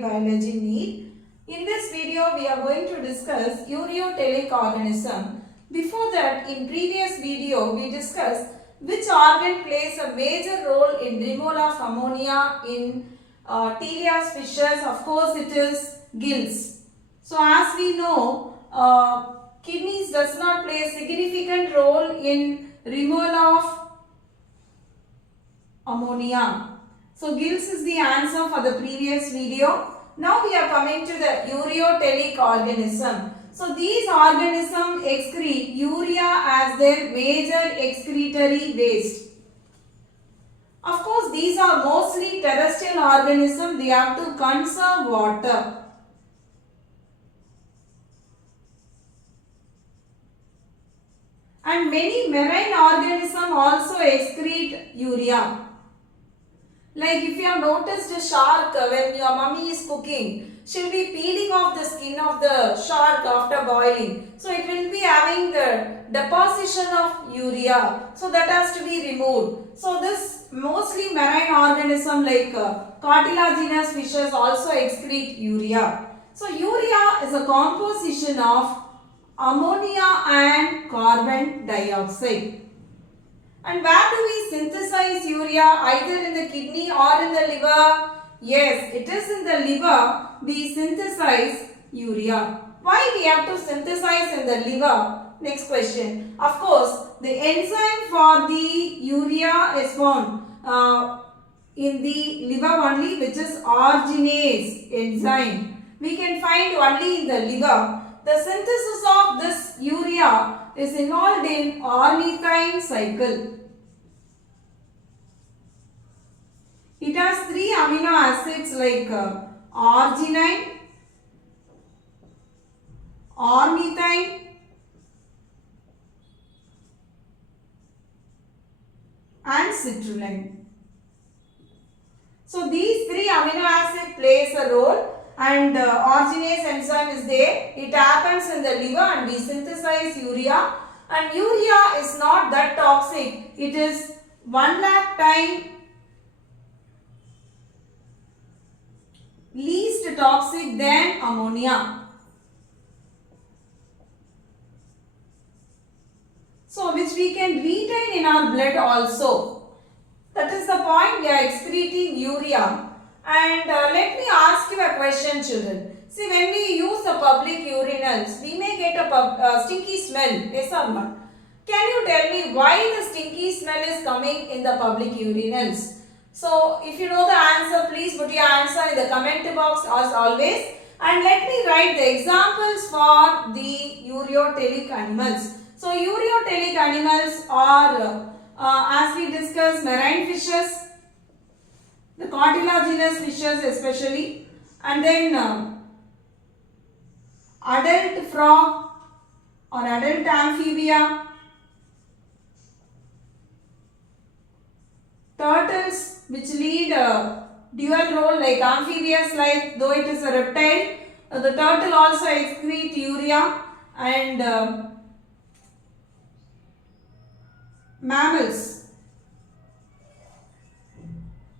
KLBiologyNEET. In this video, we are going to discuss ureotelic organism. Before that, in previous video, we discussed which organ plays a major role in removal of ammonia in teleost fishes. Of course, it is gills. So, as we know, kidneys does not play a significant role in removal of ammonia. So, gills is the answer for the previous video. Now, we are coming to the ureotelic organism. So, these organisms excrete urea as their major excretory waste. Of course, these are mostly terrestrial organisms. They have to conserve water. And many marine organisms also excrete urea. Like if you have noticed a shark when your mummy is cooking, she will be peeling off the skin of the shark after boiling. So it will be having the deposition of urea. So that has to be removed. So this mostly marine organism like cartilaginous fishes also excrete urea. So urea is a composition of ammonia and carbon dioxide. And where do we synthesize urea? Either in the kidney or in the liver? Yes, it is in the liver we synthesize urea. Why we have to synthesize in the liver? Next question. Of course, the enzyme for the urea is found in the liver only, which is arginase enzyme. We can find only in the liver. The synthesis of this urea is involved in ornithine cycle. It has 3 amino acids like arginine, ornithine and citrulline. So these 3 amino acids plays a role. And arginase enzyme is there. It happens in the liver and we synthesize urea. And urea is not that toxic. It is 1 lakh times least toxic than ammonia. So which we can retain in our blood also. That is the point, we are excreting urea. And let me ask you a question, children. See, when we use the public urinals, we may get a stinky smell. Yes or not? Can you tell me why the stinky smell is coming in the public urinals? So, if you know the answer, please put your answer in the comment box as always. And let me write the examples for the ureotelic animals. So, ureotelic animals are, as we discussed, marine fishes, the cartilaginous fishes especially, and then adult frog or adult amphibia, turtles which lead a dual role like amphibious life, though it is a reptile, the turtle also excrete urea, and mammals.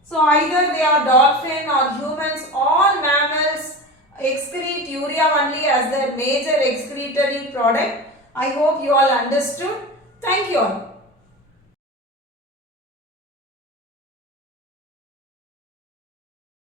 So either they are dolphin or humans, all mammals excrete urea only as their major excretory product. I hope you all understood. Thank you all.